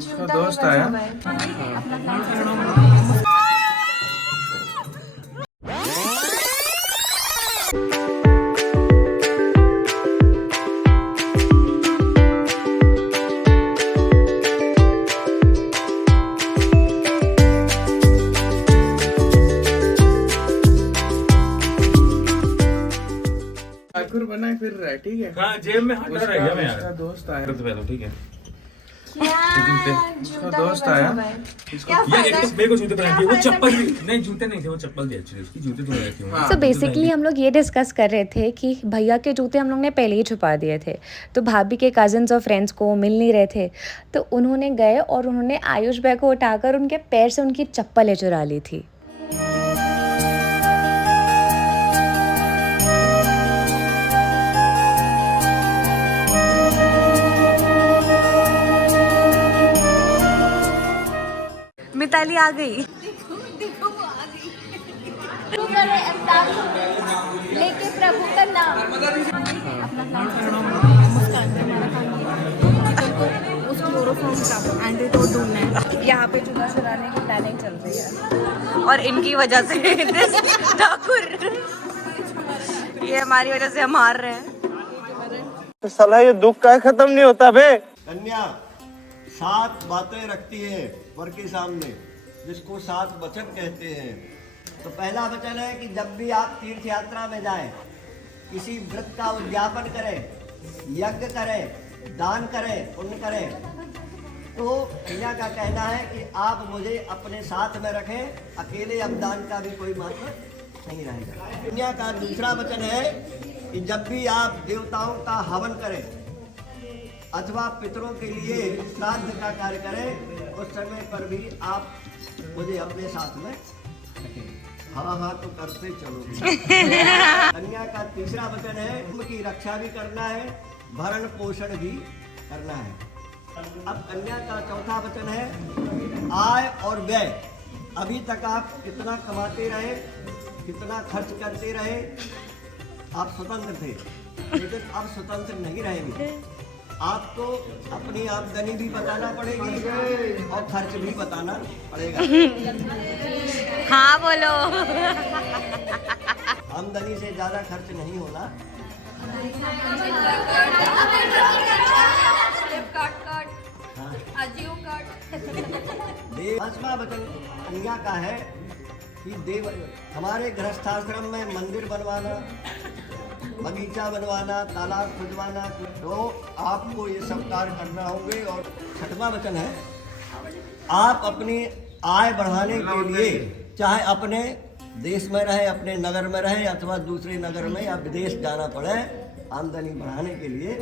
दोस्त आया। ठाकुर बना फिर रहा है, ठीक है। हाँ जेब में हाथ डाल रहा है मैं यार। दोस्त आया। पहले ठीक है। उसका दोस्त आया। यार एक तो मेरे को जूते पहन के वो चप्पल भी नहीं, जूते नहीं थे वो चप्पल थे एक्चुअली उसकी, जूते तो रहती हूँ। तो बेसिकली हम लोग ये डिस्कस कर रहे थे कि भैया के जूते हम लोग ने पहले ही छुपा दिए थे, तो भाभी के कज़न्स और फ्रेंड्स को मिल नहीं रहे थे, तो उन्होंने गए और उन्होंने आयुष भाई को उठाकर उनके पैर से उनकी चप्पलें चुरा ली थी। मिताली आ गई। लेके प्रभु का नाम। यहाँ पे चुना चुराने की प्लानिंग चल रही है और इनकी वजह से ठाकुर, ये हमारी वजह से हम हार रहे हैं। साला ये दुख का खत्म नहीं होता बे। कन्या 7 बातें रखती है वर के सामने, जिसको 7 वचन कहते हैं। तो पहला वचन है कि जब भी आप तीर्थ यात्रा में जाएं, किसी व्रत का उद्यापन करें, यज्ञ करें, दान करें, पुण्य करें, तो कन्या का कहना है कि आप मुझे अपने साथ में रखें, अकेले अब दान का भी कोई महत्व नहीं रहेगा। कन्या का दूसरा वचन है कि जब भी आप देवताओं का हवन करें अथवा पितरों के लिए श्राद्ध का कार्य करें, उस समय पर भी आप मुझे अपने साथ में रखें। हाँ हाँ तो करते चलो। कन्या का तीसरा वचन है उनकी रक्षा भी करना है, भरण पोषण भी करना है। अब कन्या का चौथा वचन है आय और व्यय। अभी तक आप कितना कमाते रहे, कितना खर्च करते रहे, आप स्वतंत्र थे, लेकिन अब स्वतंत्र नहीं रहेंगे। आपको अपनी आमदनी भी बताना पड़ेगी और खर्च भी बताना पड़ेगा। हाँ बोलो। आमदनी से ज्यादा खर्च नहीं होना। पांचवा वचन कन्या का है कि देव हमारे गृहस्थाश्रम में मंदिर बनवाना, बगीचा बनवाना, तालाब खुदवाना, तो आपको ये सब कार्य करना होंगे। और छठवां वचन है आप अपनी आय बढ़ाने के लिए चाहे अपने देश में रहे, अपने नगर में रहे अथवा दूसरे नगर में या विदेश जाना पड़े, आमदनी बढ़ाने के लिए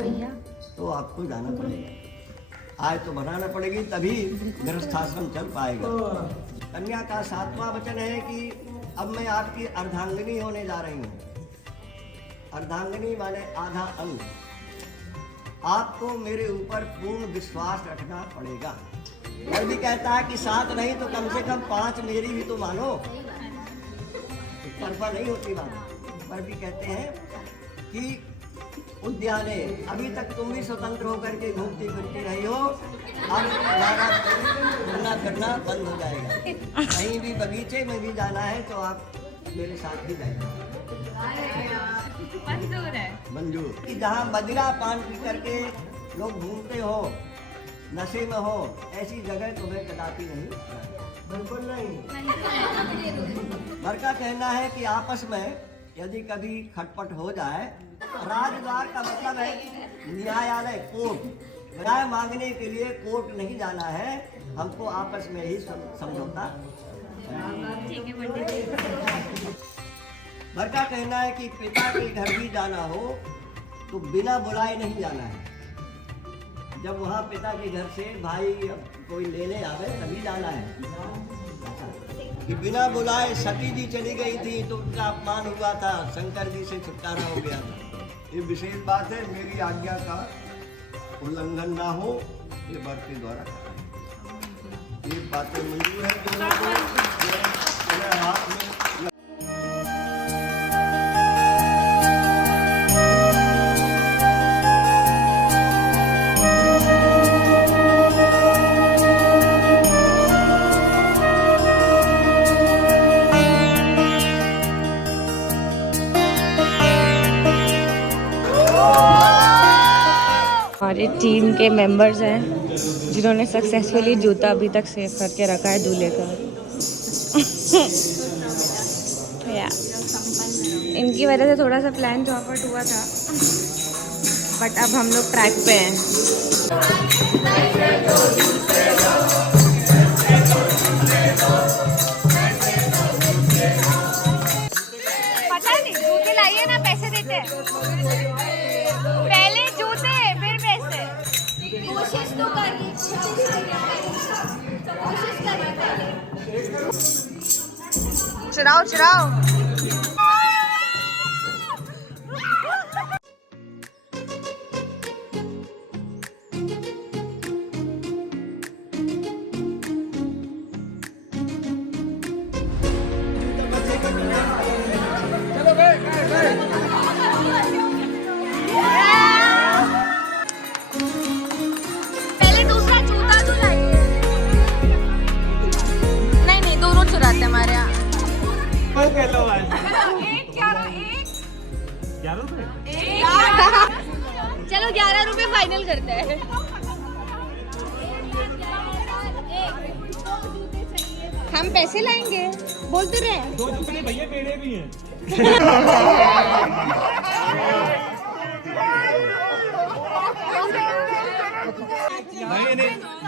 तो आपको जाना पड़ेगा। आय तो बढ़ाना पड़ेगी, तभी गृहस्थाश्रम चल पाएगा। कन्या का सातवां वचन है कि अब मैं आपकी अर्धांगिनी होने जा रही हूँ। अर्धांगिनी माने आधा अंग। आपको मेरे ऊपर पूर्ण विश्वास रखना पड़ेगा। और भी कहता है कि 7 नहीं तो कम से कम 5 मेरी भी तो मानो। तरफा नहीं होती बात। पर भी कहते हैं कि उद्याने, अभी तक तुम भी स्वतंत्र होकर के घूमती फिरती रही हो, अब तुम्हारा घूमना फिरना बंद हो जाएगा। कहीं भी बगीचे में भी जाना है तो आप मेरे साथ भी जाएगा। मंजूर। कि जहाँ मदिरा पान पी करके लोग घूमते हो, नशे में हो, ऐसी जगह तुम्हें कदापि नहीं, बिल्कुल नहीं। घर का कहना है कि आपस में यदि कभी खटपट हो जाए, राजद्वार का मतलब है न्यायालय, कोर्ट, न्याय मांगने के लिए कोर्ट नहीं जाना है, हमको आपस में ही समझौता। घर का कहना है कि पिता के घर भी जाना हो तो बिना बुलाए नहीं जाना है। जब वहाँ पिता के घर से भाई कोई लेने आवे तभी जाना है। कि बिना बुलाए सती जी चली गई थी तो उनका अपमान हुआ था, शंकर जी से छुटकारा हो गया था। ये विशेष बात है, मेरी आज्ञा का उल्लंघन ना हो, ये वर के द्वारा ये बातें मंजूर है दोनों को। हाथ में टीम के मेंबर्स हैं जिन्होंने सक्सेसफुली जूता अभी तक सेव करके रखा है दूल्हे का। या इनकी वजह से थोड़ा सा प्लान चौपट हुआ था, बट अब हम लोग ट्रैक पे हैं। पता नहीं, जूते लाइए ना, पैसे देते हैं। पहले जूते फिर पैसे। कोशिश तो करिए, कोशिश करिए पहले। चुराओ चुराओ। पहले दूसरा जूता तो लाइए। नहीं दोनों चुराते हैं हमारे यहाँ। चलो 11 रुपए फाइनल करते हैं। हम पैसे लाएंगे, बोलते रहे।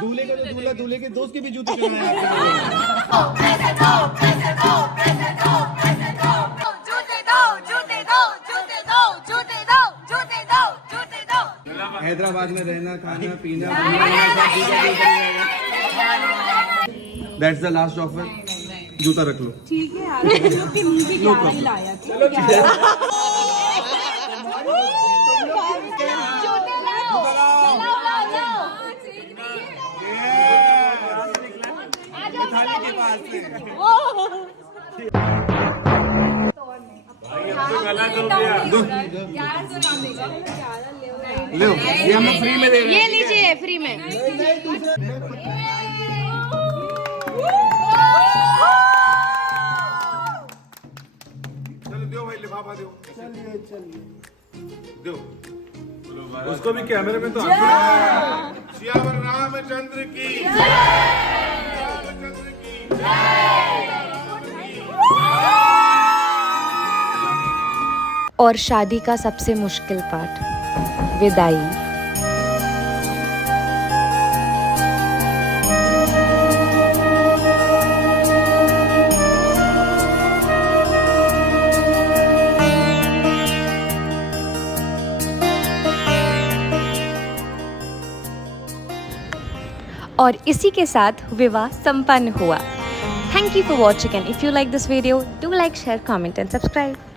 दूल्हे का जो दूल्हा दूल्हे के दोस्त के भी जूते पहनाए। हैदराबाद में रहना, खाना पीना, दैट्स द लास्ट ऑफर। जूता रख लो। ठीक है यार, जो कि मुझे 11 ही लाया। लो, ये हम फ्री में दे रहे हैं। ये लीजिए फ्री में। चलो दो भाई, लिफाफा दो। दो उसको भी कैमरे में तो सियावर रामचंद्र की रामचंद्र की और शादी का सबसे मुश्किल पार्ट, विदाई। और इसी के साथ विवाह संपन्न हुआ। Thank you for watching, and if you like this video, do like, share, comment and subscribe.